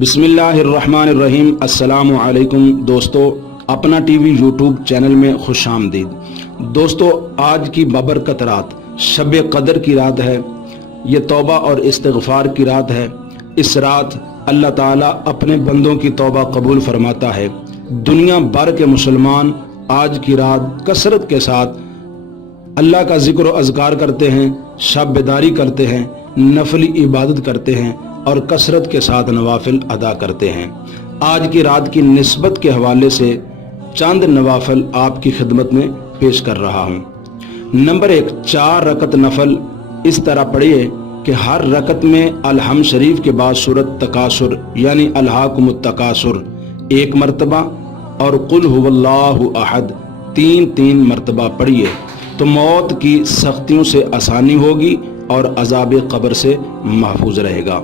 बिस्मिल्लाहिर्रहमानिर्रहीम। अस्सलामु अलैकुम दोस्तों, अपना टीवी यूट्यूब चैनल में खुश आमदीद। दोस्तों, आज की बबरकत रात शब कदर की रात है। ये तौबा और इस्तिग़फ़ार की रात है। इस रात अल्लाह ताला अपने बंदों की तौबा कबूल फरमाता है। दुनिया भर के मुसलमान आज की रात कसरत के साथ अल्लाह का जिक्र और अज़कार करते हैं, शब बेदारी करते हैं, नफली इबादत करते हैं और कसरत के साथ नवाफिल अदा करते हैं। आज की रात की निस्बत के हवाले से चंद नवाफिल आपकी खिदमत में पेश कर रहा हूँ। नंबर 1, 4 रकत नफल इस तरह पढ़िए कि हर रकत में अलहम शरीफ के बाद सूरत तकासुर यानी अलहाकुमुत तकासुर 1 मरतबा और कुल हुवल्लाहु अहद 3 मरतबा पढ़िए तो मौत की सख्तियों से आसानी होगी और अज़ाब कब्र से महफूज रहेगा।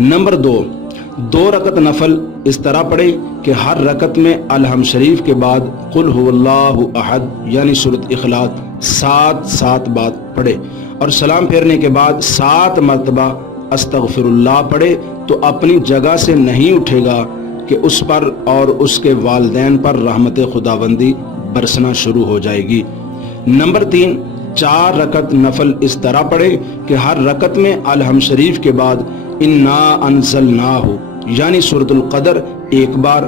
नंबर 2 रकत नफल इस तरह पढ़े कि हर रकत में अलहम शरीफ के बाद कुल हुवल्लाहु अहद यानी सूरत इखलास 7 बार पढ़े और सलाम फेरने के बाद 7 मरतबा अस्तगफिरुल्लाह पढ़े तो अपनी जगह से नहीं उठेगा कि उस पर और उसके वालिदैन पर रहमत खुदाबंदी बरसना शुरू हो जाएगी। नंबर 3, 4 रकत नफल इस तरह पढ़े कि हर रकत में अलहम शरीफ के बाद इन्ना अंज़लनाहु यानी सूरतुल क़दर 1 बार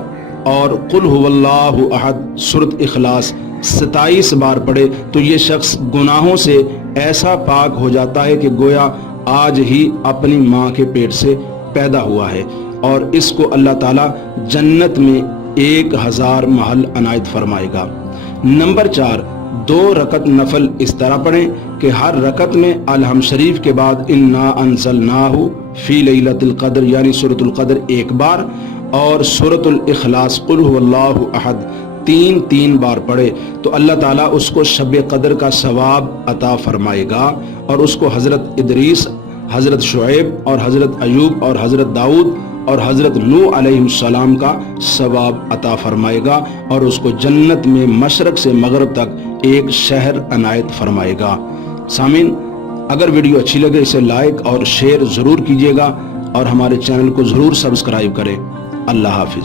और कुल हुवल्लाहु अहद सूरत इखलास 27 बार पढ़े तो ये शख्स गुनाहों से ऐसा पाक हो जाता है कि गोया आज ही अपनी माँ के पेट से पैदा हुआ है और इसको अल्लाह ताला जन्नत में 1000 महल अनायत फरमाएगा। नंबर 4, 2 रकत नफल इस तरह पढ़ें कि हर रकत में अलहम शरीफ के बाद इन्ना अंज़लनाहु फी लैलतिल क़द्र यानी सूरतुल क़द्र 1 बार और सूरतुल इखलास कुल हुवल्लाहु अहद 3 बार पढ़े तो अल्लाह ताला उसको शब कदर का सवाब अता फरमाएगा और उसको हज़रत इदरीस, हज़रत शुएब और हज़रत अयूब और हज़रत दाऊद और हज़रत नूह अलैहिस्सलाम का सवाब अता फरमाएगा और उसको जन्नत में मशरक से मगरब तक एक शहर अनायत फरमाएगा। सामीन, अगर वीडियो अच्छी लगे इसे लाइक और शेयर ज़रूर कीजिएगा और हमारे चैनल को ज़रूर सब्सक्राइब करें। अल्लाह हाफिज़।